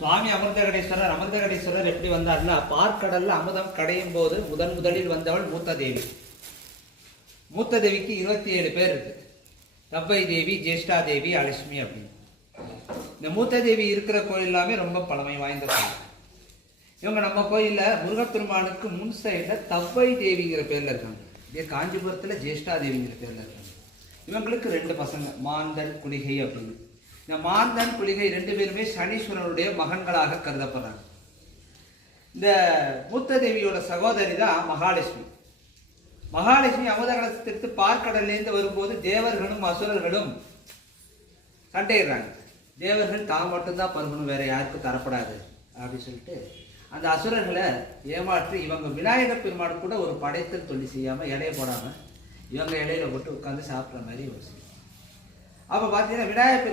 சுவாமி அமிர்தகடேஸ்வரர் எப்படி வந்தார்னா, பார்க்கடல்ல அமுதம் கடையும் போது முதலில் வந்தவள் மூத்த தேவி. மூத்த தேவிக்கு 27 பேர் இருக்கு. ரப்பை தேவி, ஜேஷ்டா தேவி, அலட்சுமி அப்படின்னு. இந்த மூத்த தேவி இருக்கிற கோயில் எல்லாமே ரொம்ப பழமை வாய்ந்த கோயில். இவங்க நம்ம கோயில்ல முருகப்பெருமானுக்கு முன் சைடுல தவ்வை தேவிங்கிற பேர்ல இருக்காங்க. இதே காஞ்சிபுரத்துல ஜேஷ்டா தேவிங்கிற பேர்ல இருக்காங்க. இவங்களுக்கு 2 பசங்க, மாந்தன், குளிகை அப்படின்னு. இந்த மாந்தன், குளிகை 2 பேருமே சனீஸ்வரனுடைய மகன்களாக கருதப்படுறாங்க. இந்த மூத்த தேவியோட சகோதரி தான் மகாலட்சுமி. மகாலட்சுமி அமுதகலசத்திற்கு பார்க்கடல்லேருந்து வரும்போது தேவர்களும் அசுரர்களும் சண்டையிடுறாங்க. தேவர்கள் தான் மட்டும்தான் பருகணும், வேற யாருக்கும் தரப்படாது அப்படின்னு சொல்லிட்டு அந்த அசுரர்களை ஏமாற்றி இவங்க விநாயகர் பெருமாள் கூட ஒரு படைத்தல் தொல்லி செய்யாம இலைய போடாம இவங்க இலையில போட்டு உட்காந்து சாப்பிட்ற மாதிரி ஒரு. அப்ப பாத்தீங்கன்னா விநாயகர்